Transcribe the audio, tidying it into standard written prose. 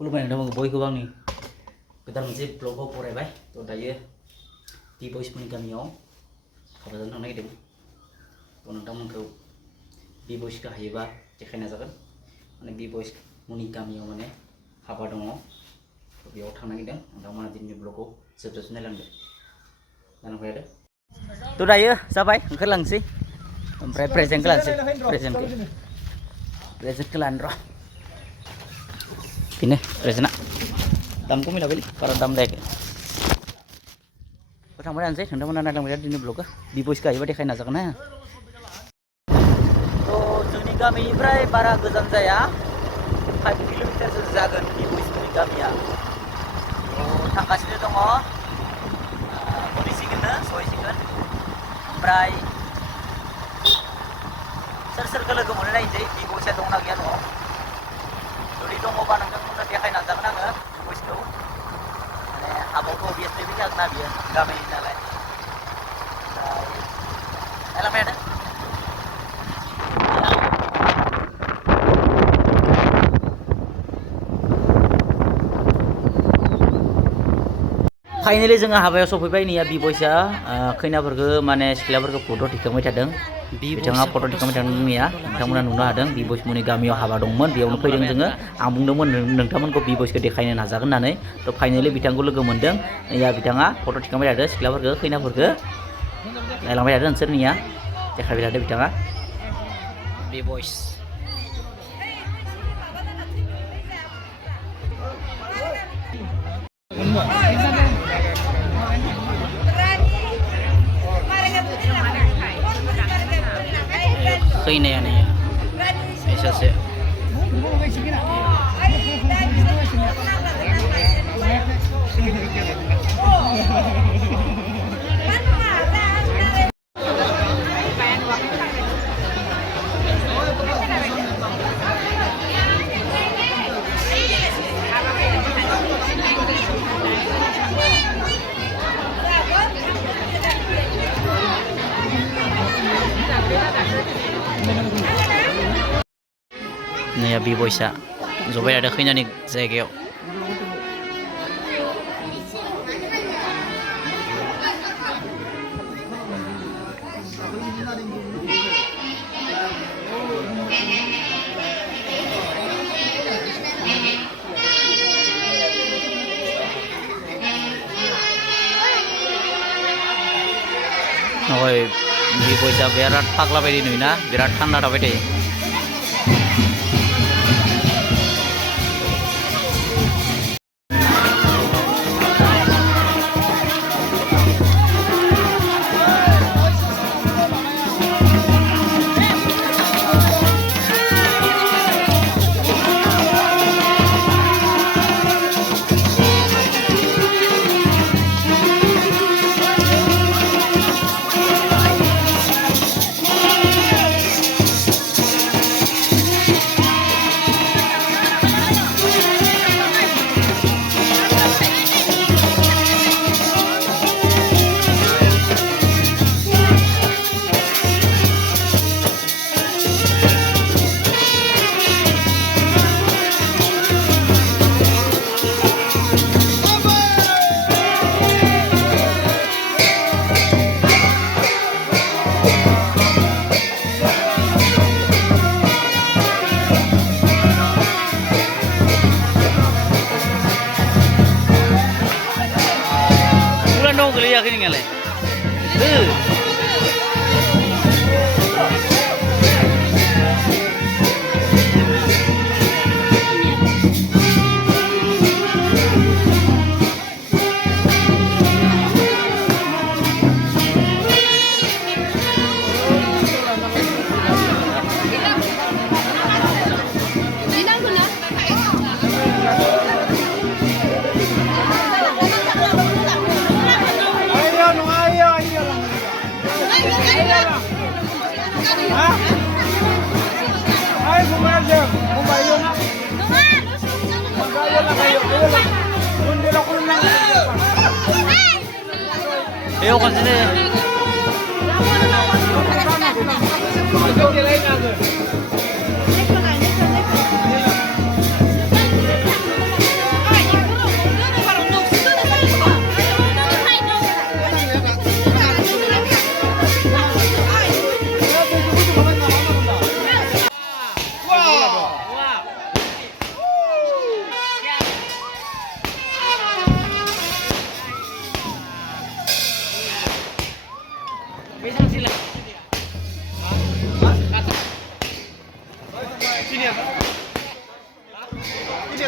खुलुमबाय नोंथांमोनखौ बयखौबो आंनि गोदान मोनसे ब्लगाव बरायबाय। थ' दायो बि बयसफोरनि गामियाव हाबा जानो थांनो नागिरदों। थ' नोंथांमोनखौ बि बयसखौ हायोबा देखायनो नाजागोन। माने बि बयसमोननि गामियाव माने हाबा दङ। थ' बेयाव थांनो नागिरदों। नोंथांमोना दिनैनि ब्लगखौ जोबजासिम नायलांदो। जानांबाय आरो थ' दायो जाबाय ओंखारलांसै। ओमफ्राय प्रेजेन्टखौ लानोसै। प्रेजेन्टखौ लानो र'। Ini presena dalam kami lagi para dam lagi. Pertama nanti teman-teman ada melihat ini blog di bos kayu dia kayak nazarnya. So juni kami ini para gezan saya 5 kilometer sejagan di bos kami ya. So tangkas itu dong kondisi kena soal kan. Prai ser kalau kemudian ini di bos saya dong lagi ada. Jadi dong mau panang dia kayak nazarnya nggak bos itu. Abang ko biasa dia kan nabi ya, kami ini lah. Elam ada. Finally जोङो हाबायाव सफैबाय नै बि बयसा खैनाफोरखौ माने सिख्लाफोरखौ फट' थिखांबाय थादों। बिथाङा फट' थिखांबाय थादों नैया नोंथांमोना नुनो हादों बि बयसमोननि गामियाव हाबा दंमोन बेयावनो फैदों जोङो। आं बुंदोंमोन नोंथांमोनखौ बि बयसखौ देखायनो नाजागोन होननानै। थ' फाइनालि बिथांखौ लोगो मोनदों। नैया बिथाङा फट' थिखांबाय थादों सिख्लाफोरखौ खैनाफोरखौ नायलांबाय थादों नोंसोरनिया देखायबाय थादों बिथाङा बि बयस। Khayna nih ya, sih. Nih ya bि बयसा जबाय ada खैनानि जायगायाव। Oi bि बयसा बिराद फाग्ला बायदि नुयोना बिराद थान्दा थाबाय थायो। Yakin nggak Ayo kan sini. Ini